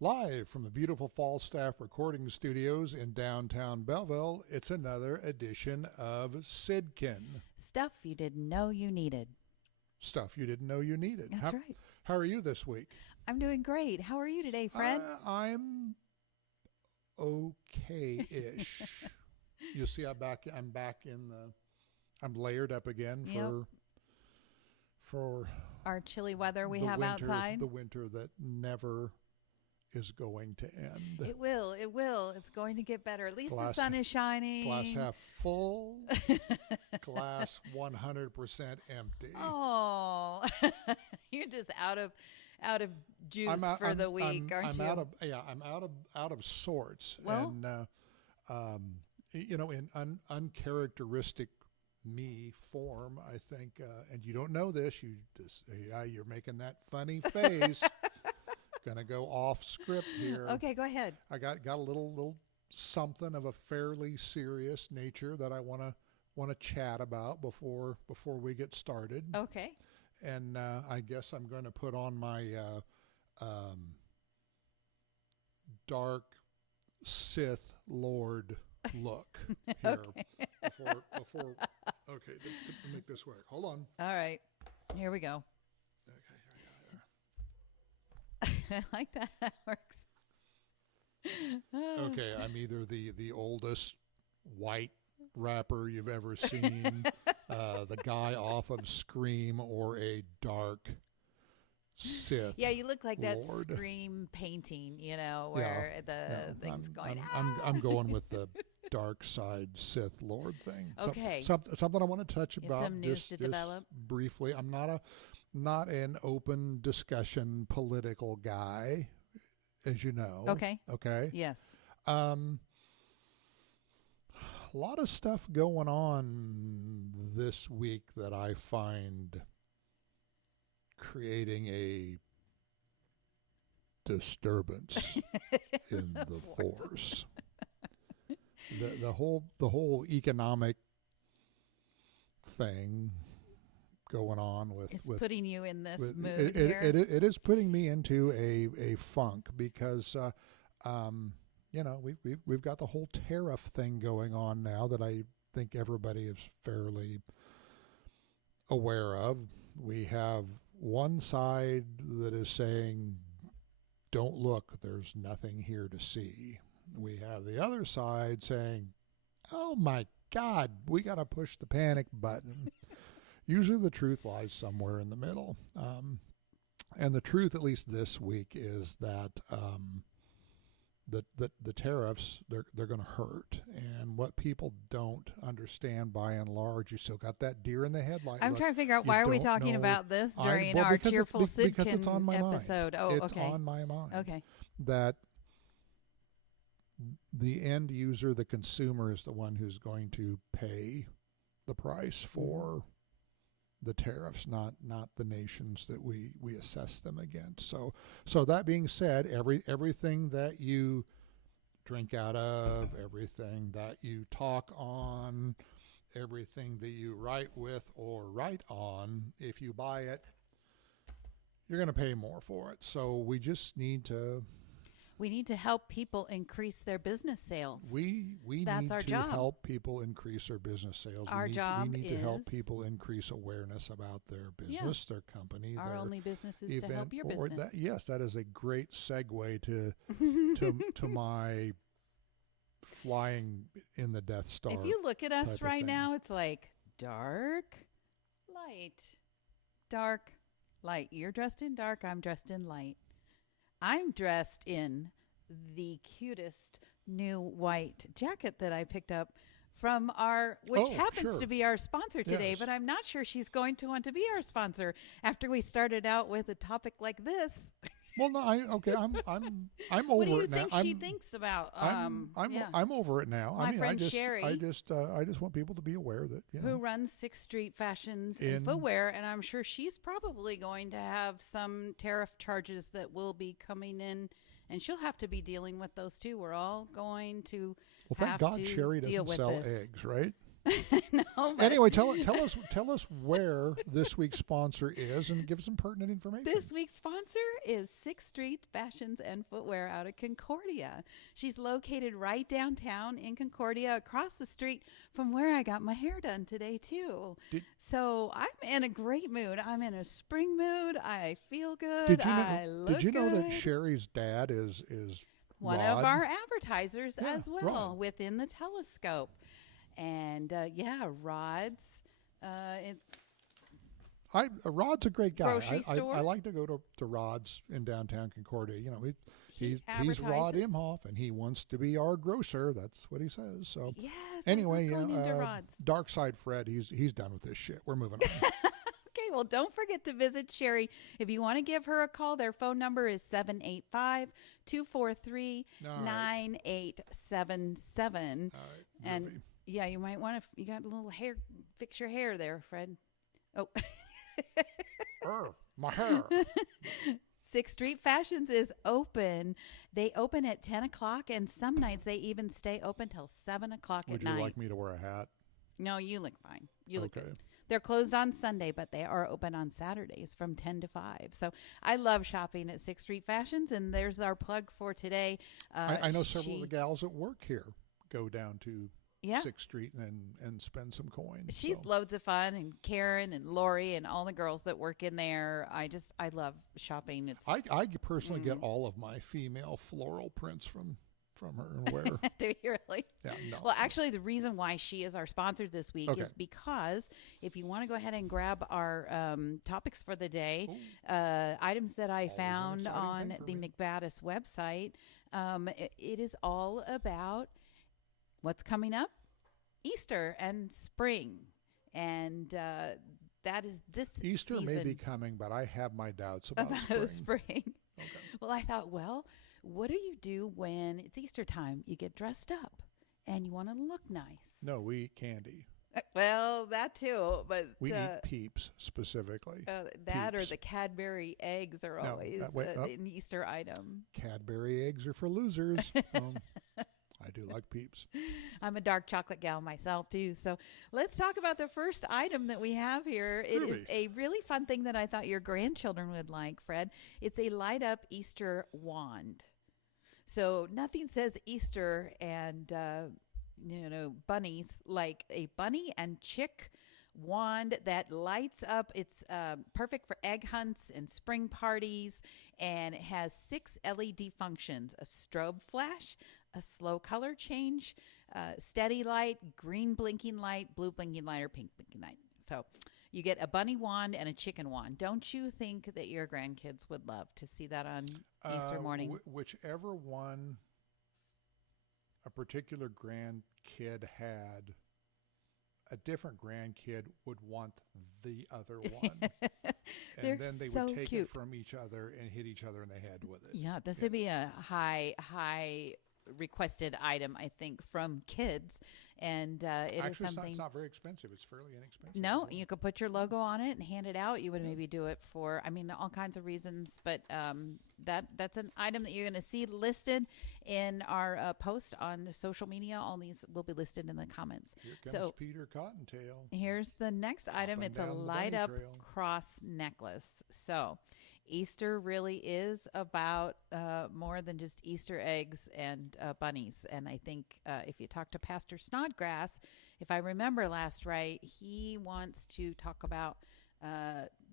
Live from the beautiful Falstaff Recording Studios in downtown Belleville, it's another edition of SYDKYN. Stuff you didn't know you needed. Stuff you didn't know you needed. That's right. How are you this week? I'm doing great. How are you today, Fred? I'm okay-ish. You see, I'm layered up again for our chilly weather we the have winter, outside. the winter that never is going to end. It will. It's going to get better. At least the Glass- sun is shining. Glass half full, glass 100% empty. Oh, you're just out of juice for the week, aren't you? I'm out of sorts. Well, and in uncharacteristic me form, I think, and you don't know this. You're making that funny face. Gonna go off script here. Okay, go ahead. I got a little something of a fairly serious nature that I want to chat about before we get started. Okay. And I guess I'm going to put on my dark Sith Lord look here before. Okay, to make this work. Hold on. All right, here we go. Okay, here we go. I like that. That works. Okay, I'm either the oldest white rapper you've ever seen, the guy off of Scream, or a dark Sith. Yeah, you look like that Lord. Scream painting, where the thing's going. I'm going with the dark side Sith Lord thing. Okay. Something I want to touch about. Some news to develop. Briefly. I'm not an open discussion political guy, as you know. Okay. Okay. Yes. A lot of stuff going on this week that I find creating a disturbance in the force. The whole economic thing going on with putting you in this mood here. It is putting me into a funk because we've got the whole tariff thing going on now that I think everybody is fairly aware of. We have one side that is saying, don't look, there's nothing here to see. We have the other side saying, oh my God, we got to push the panic button. Usually the truth lies somewhere in the middle. And the truth, at least this week, is that the tariffs, they're going to hurt. And what people don't understand by and large, you still got that deer in the headlight. I'm trying to figure out why are we talking about this during our cheerful SYDKYN episode. Oh, it's okay. on my mind. Okay. That the end user, the consumer, is the one who's going to pay the price for the tariffs, not the nations that we assess them against. So that being said, everything that you drink out of, everything that you talk on, everything that you write with or write on, if you buy it, you're going to pay more for it. So we just need to... We need to help people increase their business sales. We That's need our to job. help people increase their business sales. Our job we need is to help people increase awareness about their business, their company. Our their only business is event, to help your or business. Yes, that is a great segue to my flying in the Death Star. If you look at us right thing. now, it's like dark, light, dark, light. You're dressed in dark. I'm dressed in light. I'm dressed in the cutest new white jacket that I picked up from which happens to be our sponsor today, Yes. but I'm not sure she's going to want to be our sponsor after we started out with a topic like this. Well, no, I'm over it now. What do you think she thinks about? I'm over it now. My friend Sherry, I just want people to be aware that who runs Street Fashions Footwear, and I'm sure she's probably going to have some tariff charges that will be coming in, and she'll have to be dealing with those too. We're all going to thank have God to Sherry deal doesn't with sell this. eggs, right? No, but Anyway, tell us where this week's sponsor is, and give some pertinent information. this week's sponsor is Street Fashions and Footwear out of Concordia. She's located right downtown in Concordia, across the street from where I got my hair done today too. So I'm in a great mood. I'm in a spring mood. I feel good. I look Did you know good. that Sherry's dad is One Rod? of our advertisers as well Rod. within the telescope? And Rod's. Rod's a great guy. Grocery store? I like to go to Rod's in downtown Concordia. You know, he's Rod advertises. Imhoff, and he wants to be our grocer. That's what he says. So Yes. anyway, I'm going into Rod's. Dark Side Fred, he's done with this shit. We're moving on. Okay, well, don't forget to visit Sherry. If you want to give her a call, their phone number is 785-243-9877. All right, And groovy. yeah, you might want to, you got a little hair, fix your hair there, Fred. Oh. My hair. Sixth Street Fashions is open. They open at 10 o'clock, and some nights they even stay open till 7 o'clock Would at you night. like me to wear a hat? No, you look fine. You look Okay. good. They're closed on Sunday, but they are open on Saturdays from 10 to 5. So I love shopping at Sixth Street Fashions, and there's our plug for today. I know several of the gals at work here go down to 6th Street and spend some coins. She's so. loads of fun, and Karen and Lori and all the girls that work in there. I love shopping. It's I personally get all of my female floral prints from her and wear. Do you really? Yeah, no. Well, actually, the reason why she is our sponsor this week is because if you want to go ahead and grab our topics for the day, items that I Always an found exciting on thing for the me. McBattas website, it is all about what's coming up, Easter and spring. And that is this Easter season. may be coming, but I have my doubts about spring. Okay. Well, I thought, what do you do when it's Easter time? You get dressed up and you want to look nice. No, we eat candy. Well, that too, but We eat Peeps specifically. that or Peeps. the Cadbury eggs are No, always an Easter item. Cadbury eggs are for losers. I do like Peeps. I'm a dark chocolate gal myself too. So let's talk about the first item that we have here. It is a really fun thing that I thought your grandchildren would like, Fred. It's a light up Easter wand. So nothing says Easter and bunnies like a bunny and chick wand that lights up. It's perfect for egg hunts and spring parties, and it has 6 LED functions: a strobe flash, a slow color change, steady light, green blinking light, blue blinking light, or pink blinking light. So you get a bunny wand and a chicken wand. Don't you think that your grandkids would love to see that on Easter morning? Whichever one a particular grandkid had, a different grandkid would want the other one. And then they would take it from each other and hit each other in the head with it. Yeah, this would be a high requested item, I think, from kids. And Actually, is something. it's not very expensive. It's fairly inexpensive. No, you could put your logo on it and hand it out. You would maybe do it for, all kinds of reasons. But that's an item that you're going to see listed in our post on the social media. All these will be listed in the comments. Here comes Peter Cottontail. Here's the next item. It's a light up cross necklace. So Easter really is about more than just Easter eggs and bunnies. And I think if you talk to Pastor Snodgrass, if I remember last right, he wants to talk about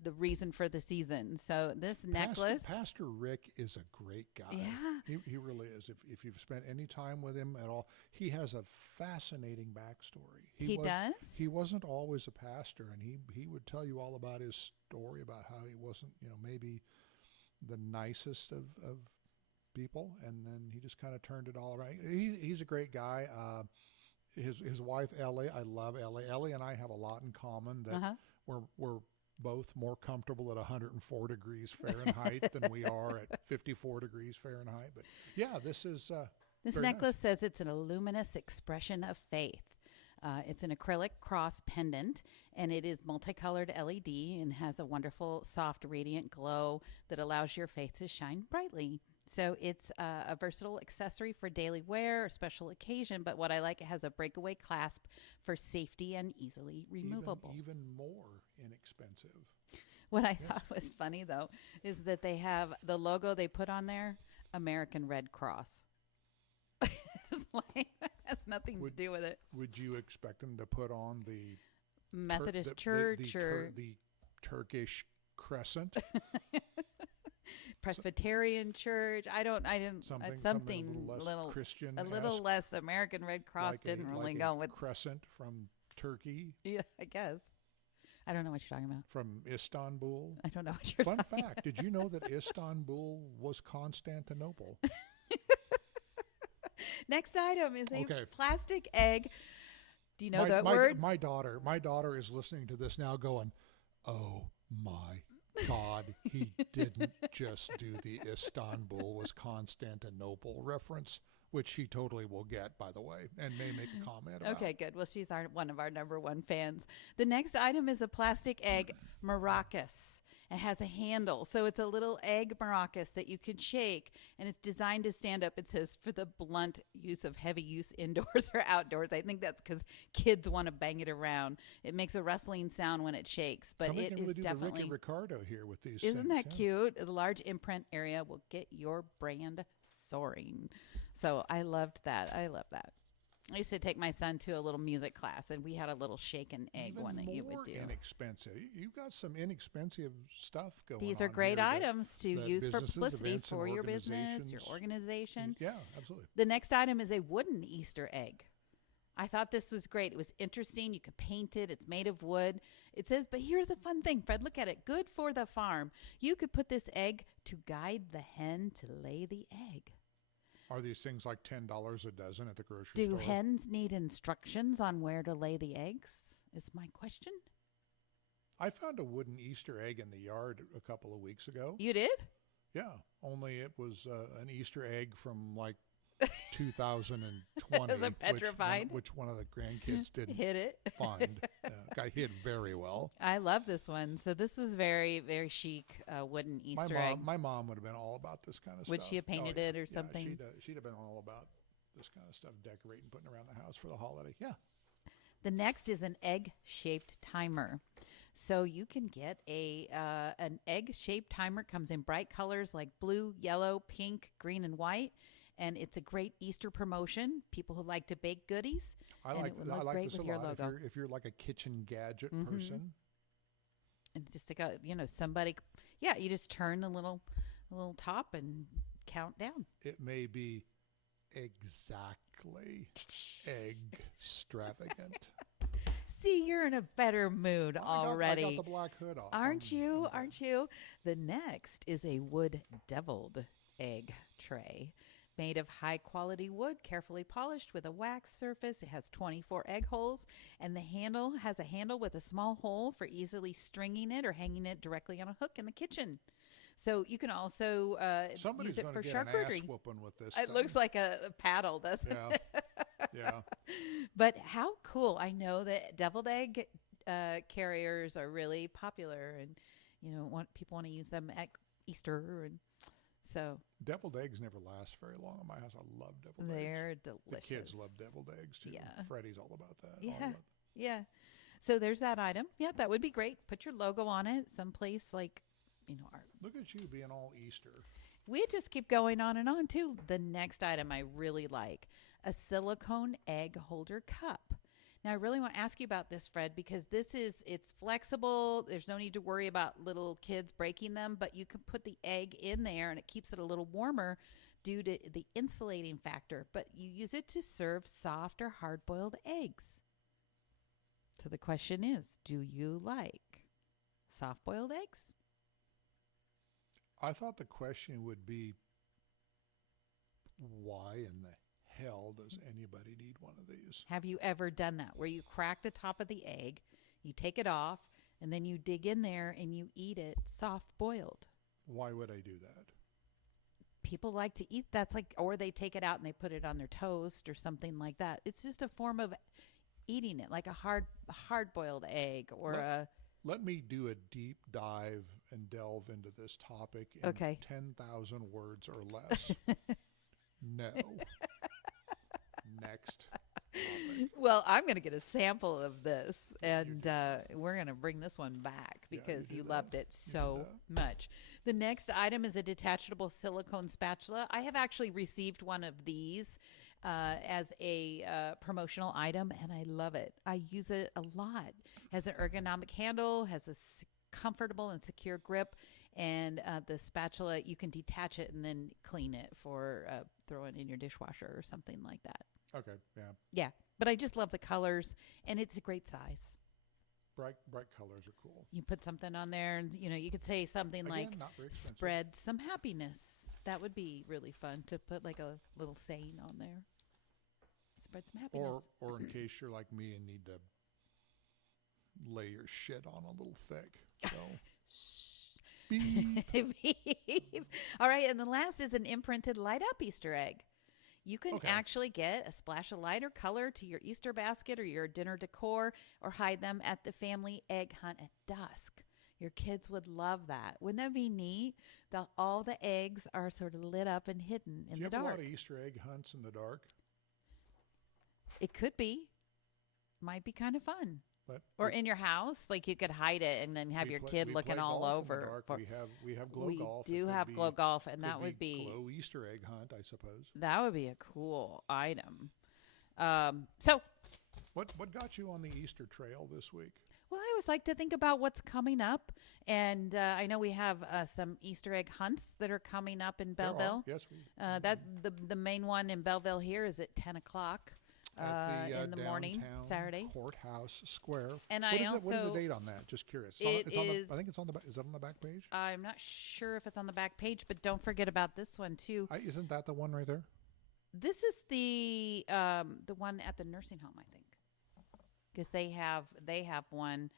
the reason for the season. So this necklace. Pastor Rick is a great guy. Yeah. He really is. If you've spent any time with him at all, he has a fascinating backstory. He does? He wasn't always a pastor, and he would tell you all about his story about how he wasn't, maybe the nicest of people, and then he just kind of turned it all around. He's a great guy. His wife Ellie, I love Ellie. Ellie and I have a lot in common that we're both more comfortable at 104 degrees Fahrenheit than we are at 54 degrees Fahrenheit. But yeah, this is this necklace says it's an luminous expression of faith. It's an acrylic cross pendant, and it is multicolored LED and has a wonderful, soft, radiant glow that allows your faith to shine brightly. So it's a versatile accessory for daily wear or special occasion. But what I like, it has a breakaway clasp for safety and easily removable. Even more inexpensive. What I thought was funny, though, is that they have the logo they put on there, American Red Cross. It's like, has nothing to do with it. Would you expect them to put on the Methodist Church or the Turkish crescent? Presbyterian Church. I didn't. Something a little less Christian. A little less American Red Cross like didn't really like go a with crescent from Turkey. Yeah, I guess. I don't know what you're talking about. From Istanbul. I don't know what you're Fun talking fact, did you know that Istanbul was Constantinople? Next item is a plastic egg. Do you know that word? My daughter is listening to this now going, "Oh my God, he didn't just do the Istanbul was Constantinople reference," which she totally will get, by the way, and may make a comment about. Okay, good. Well, she's one of our number one fans. The next item is a plastic egg maracas. It has a handle. So it's a little egg maracas that you can shake, and it's designed to stand up. It says for the blunt use of heavy use indoors or outdoors. I think that's because kids want to bang it around. It makes a rustling sound when it shakes, but Somebody it can is do definitely. the Ricky Ricardo here with these. Isn't things, that cute? The large imprint area will get your brand soaring. So I loved that. I love that. I used to take my son to a little music class, and we had a little shaken egg Even one that you would do. Inexpensive. You've got some inexpensive stuff going on. These are great here items to use for publicity for your business, your organizations. organization. Yeah, absolutely. The next item is a wooden Easter egg. I thought this was great. It was interesting. You could paint it. It's made of wood. It says, but here's the fun thing, Fred. Look at it. Good for the farm. You could put this egg to guide the hen to lay the egg. Are these things like $10 a dozen at the grocery store? Do hens need instructions on where to lay the eggs? Is my question. I found a wooden Easter egg in the yard a couple of weeks ago. You did? Yeah, only it was an Easter egg from like 2020. Is it petrified? Which one of the grandkids didn't hit it? Find. Got hit very well. I love this one. So this was very, very chic wooden Easter egg. My mom would have been all about this kind of Would stuff. she have painted it or something? Yeah, she'd have been all about this kind of stuff, decorating, putting around the house for the holiday. Yeah. The next is an egg-shaped timer. So you can get an egg-shaped timer. It comes in bright colors like blue, yellow, pink, green, and white. And it's a great Easter promotion. People who like to bake goodies. I like this a lot. If you're like a kitchen gadget person. And just like somebody, you just turn the little top and count down. It may be exactly extravagant. See, you're in a better mood already. I got the black hood off. Aren't you? The next is a wood deviled egg tray. Made of high-quality wood, carefully polished with a wax surface. It has 24 egg holes, and the handle has a handle with a small hole for easily stringing it or hanging it directly on a hook in the kitchen. So you can also use it for charcuterie. Somebody's going to get an ass whooping with this It thing. looks like a paddle, doesn't it? Yeah. But how cool. I know that deviled egg carriers are really popular, and people want to use them at Easter and so deviled eggs never last very long in my house. I love deviled eggs. They're delicious. The kids love deviled eggs too. Yeah. Freddie's all about that. Yeah. So there's that item. Yeah, that would be great. Put your logo on it someplace like, Look at you being all Easter. We just keep going on and on too. The next item I really like, a silicone egg holder cup. Now, I really want to ask you about this, Fred, because it's flexible. There's no need to worry about little kids breaking them, but you can put the egg in there and it keeps it a little warmer due to the insulating factor. But you use it to serve soft or hard-boiled eggs. So the question is, do you like soft-boiled eggs? I thought the question would be, why in the hell does anybody need one of these? Have you ever done that where you crack the top of the egg, you take it off, and then you dig in there and you eat it soft boiled? Why would I do that? People like to eat or they take it out and they put it on their toast or something like that. It's just a form of eating it, like a hard boiled egg or Let me do a deep dive and delve into this topic in Okay. 10,000 words or less. No. Next topic. Well, I'm going to get a sample of this, and we're going to bring this one back because you loved it so much. The next item is a detachable silicone spatula. I have actually received one of these as a promotional item, and I love it. I use it a lot. Has an ergonomic handle, has a comfortable and secure grip, and the spatula, you can detach it and then clean it for throwing in your dishwasher or something like that. Okay, yeah. Yeah, but I just love the colors, and it's a great size. Bright colors are cool. You put something on there, and you could say something like "spread some happiness." That would be really fun to put like a little saying on there. Spread some happiness. Or in case you're like me and need to lay your shit on a little thick. So Beep. Beep. All right, and the last is an imprinted light up Easter egg. You can actually get a splash of light or color to your Easter basket or your dinner decor, or hide them at the family egg hunt at dusk. Your kids would love that. Wouldn't that be neat? All the eggs are sort of lit up and hidden in the dark. Do you have a lot of Easter egg hunts in the dark? It could be. Might be kind of fun. Or in your house, like you could hide it and then have your kid looking all over. We have glow golf. We do have glow golf, and that would be glow Easter egg hunt, I suppose. That would be a cool item. So, what got you on the Easter trail this week? Well, I always like to think about what's coming up, and I know we have some Easter egg hunts that are coming up in Belleville. Yes, that the main one in Belleville here is at 10:00. In the morning, Saturday, Courthouse Square. And what is the date on that? Just curious. I think it's on the. Is it on the back page? I'm not sure if it's on the back page, but don't forget about this one too. Isn't that the one right there? This is the one at the nursing home, I think, because they have one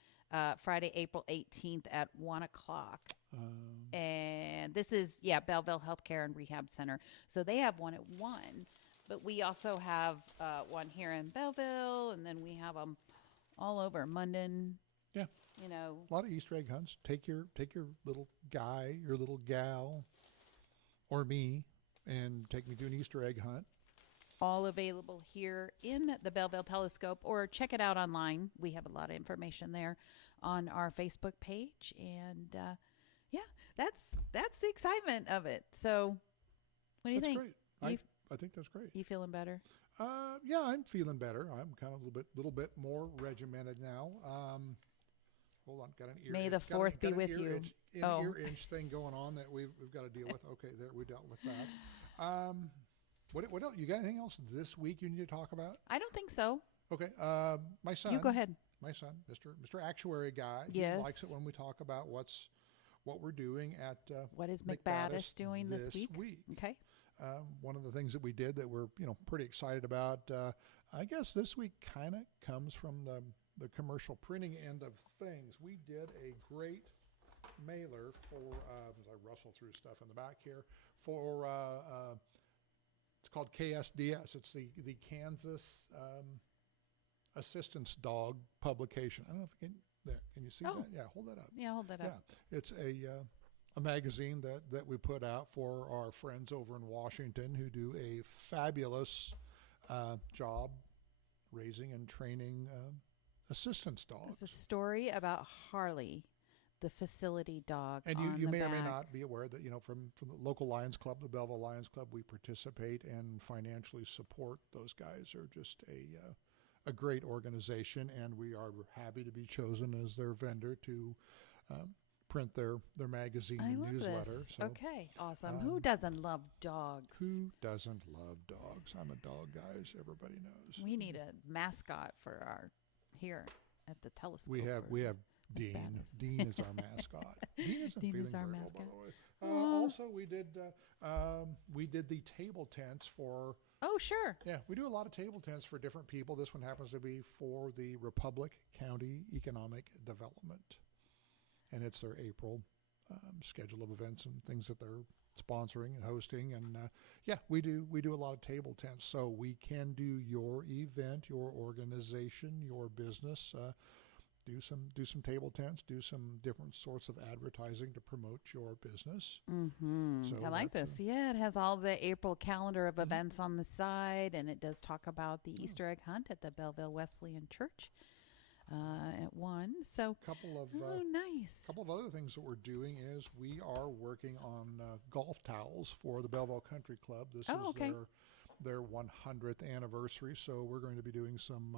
Friday, April 18th at 1:00. And this is Belleville Healthcare and Rehab Center. So they have one at 1. But we also have one here in Belleville, and then we have them all over Munden. Yeah, a lot of Easter egg hunts. Take your little guy, your little gal, or me, and take me to an Easter egg hunt. All available here in the Belleville Telescope, or check it out online. We have a lot of information there on our Facebook page, and that's the excitement of it. So, what do you think? Great. I think that's great. You feeling better? Yeah, I'm feeling better. I'm kind of a little bit more regimented now. Hold on, got an ear. May the 4th be with you. Ear inch thing going on that we've got to deal with. Okay, there we dealt with that. What else? You got anything else this week you need to talk about? I don't think so. Okay, my son. You go ahead. My son, Mr. Actuary guy. Yes. He likes it when we talk about what we're doing at. What is McBattas doing this week? Okay. One of the things that we did that we're pretty excited about, I guess this week kind of comes from the commercial printing end of things. We did a great mailer for, as I rustle through stuff in the back here, for it's called KSDS. It's the Kansas Assistance Dog publication. I don't know if can you see that? Yeah, hold that up. Yeah, hold that up. Yeah, it's a magazine that we put out for our friends over in Washington who do a fabulous job raising and training assistance dogs. It's a story about Harley, the facility dog. And you may or may not be aware that from the local Lions Club, the Belleville Lions Club, we participate and financially support those guys. Are just a great organization, and we are happy to be chosen as their vendor to print their magazine and newsletter. This. So, okay, awesome. Who doesn't love dogs? Who doesn't love dogs? I'm a dog guy, as everybody knows. We need a mascot for our here at the Telescope. We have Dean. McBattas. Dean is our mascot. Dean isn't Dean feeling is our very mascot. well, by the way. Also, we did the table tents for. Oh, sure. Yeah, we do a lot of table tents for different people. This one happens to be for the Republic County Economic Development. And it's their April schedule of events and things that they're sponsoring and hosting. And we do a lot of table tents. So we can do your event, your organization, your business. do some table tents, do some different sorts of advertising to promote your business. So I like this. Yeah, it has all the April calendar of events on the side, and it does talk about the Easter egg hunt at the Belleville Wesleyan Church at 1. So nice. A couple of other things that we're doing is we are working on golf towels for the Belleville Country Club. This is their 100th anniversary, so we're going to be doing some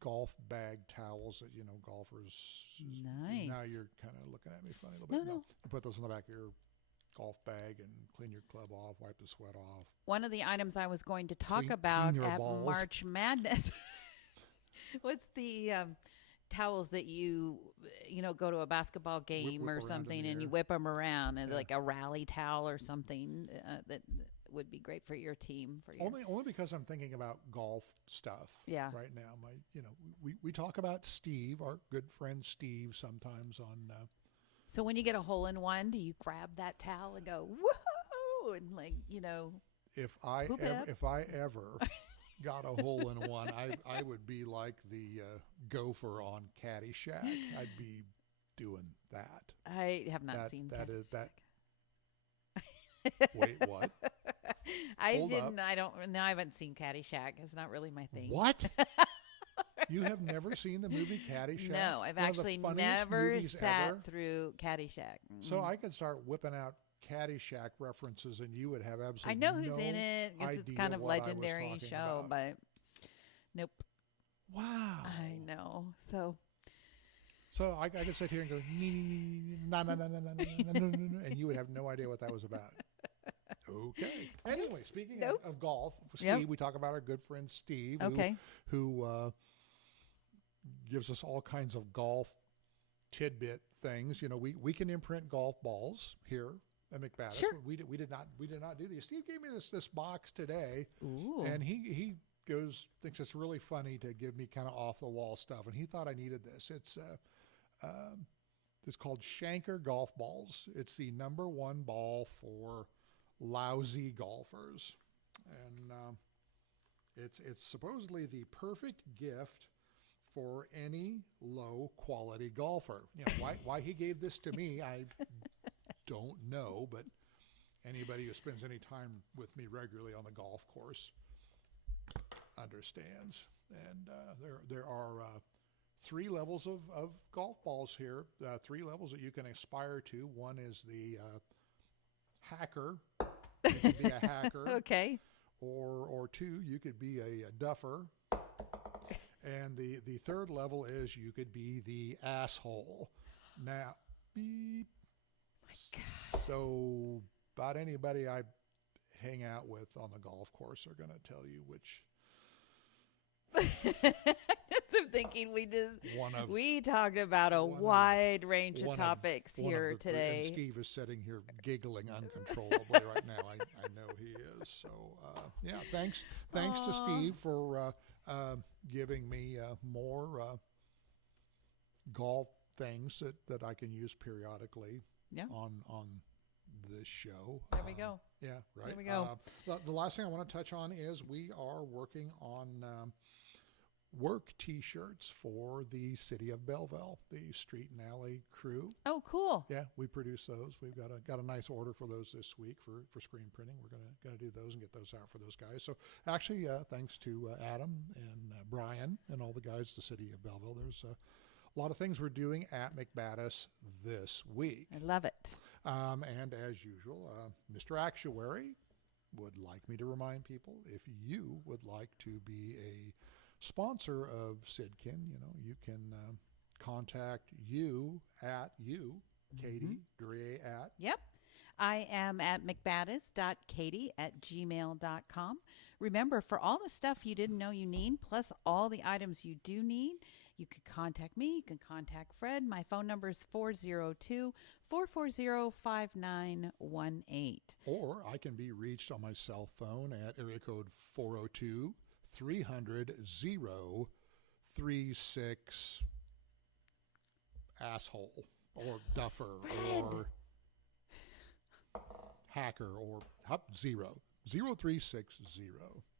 golf bag towels that, golfers. Nice. Now you're kind of looking at me funny a little bit. No. You put those in the back of your golf bag and clean your club off, wipe the sweat off. One of the items I was going to talk about at March Madness was the towels that you go to a basketball game or something and you whip them around, and like a rally towel or something that would be great for your team. Only because I'm thinking about golf stuff right now. We talk about Steve, our good friend Steve, sometimes on. So when you get a hole in one, do you grab that towel and go woohoo and If I ever got a hole in one, I would be like the gopher on Caddyshack. I'd be doing that. I have not seen that. Wait, what? I haven't seen Caddyshack. It's not really my thing. What? You have never seen the movie Caddyshack? No, I've actually never sat through Caddyshack. So I could start whipping out Caddyshack references, and you would have absolutely I know who's in it. It's kind of legendary show, but nope. Wow. I know. So I could sit here and go, no, and you would have no idea what that was about. Okay. Anyway, speaking of golf, Steve, we talk about our good friend Steve, who gives us all kinds of golf tidbit things. We can imprint golf balls here at McBattas. Sure. We did not do these. Steve gave me this box today. Ooh. And he thinks it's really funny to give me kind of off the wall stuff, and he thought I needed this. It's called Shanker golf balls. It's the number one ball for lousy golfers, and it's supposedly the perfect gift for any low quality golfer. Why he gave this to me, I don't know, but anybody who spends any time with me regularly on the golf course understands. And there are 3 levels of golf balls here, 3 levels that you can aspire to. One is the hacker. You could be a hacker. Okay. Or 2, you could be a duffer. And the third level is you could be the asshole. Now, beep. So about anybody I hang out with on the golf course are going to tell you which. I'm thinking we talked about a wide range of topics here today. And Steve is sitting here giggling uncontrollably right now. I know he is. So thanks to Steve for giving me more golf things that I can use periodically on this show. There we go. Yeah, right. There we go. The last thing I want to touch on is we are working on work T-shirts for the city of Belleville, the Street and Alley crew. Oh, cool. Yeah, we produce those. We've got a nice order for those this week for screen printing. We're gonna do those and get those out for those guys. So actually, thanks to Adam and Brian and all the guys, the city of Belleville. There's a lot of things we're doing at McBattas this week. I love it. And as usual, Mr. Actuary would like me to remind people, if you would like to be a sponsor of SYDKYN, you can contact Katy, Duryea at. Yep. I am at McBattas.Katy@gmail.com. Remember, for all the stuff you didn't know you need, plus all the items you do need, you can contact me. You can contact Fred. My phone number is 402-440-5918. Or I can be reached on my cell phone at area code 402-300-036 asshole or duffer Fred. or hacker or 0360.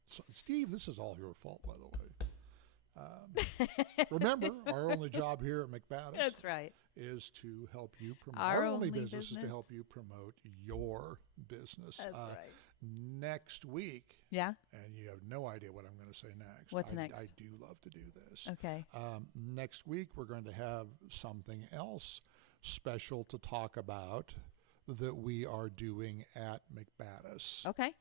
So, Steve, this is all your fault, by the way. Remember, our only job here at McBattas That's right. is to help you promote. Our Our only only business is to business. help you promote your business. That's right. Next week, Yeah. and you have no idea what I'm going to say next. What's I next? do love to do this. Okay. Next week, we're going to have something else special to talk about that we are doing at McBattas. Okay.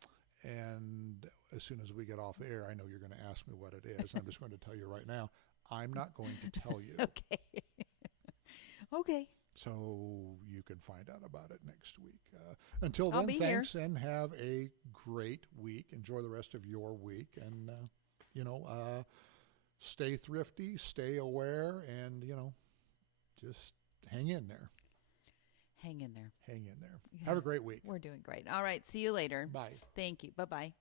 And as soon as we get off the air, I know you're going to ask me what it is. I'm just going to tell you right now. I'm not going to tell you. Okay. Okay. So you can find out about it next week. Until I'll then, be thanks and have a great week. Enjoy the rest of your week. And, stay thrifty, stay aware, and, just hang in there. Hang in there. Hang in there. Yeah. Have a great week. We're doing great. All right. See you later. Bye. Thank you. Bye-bye.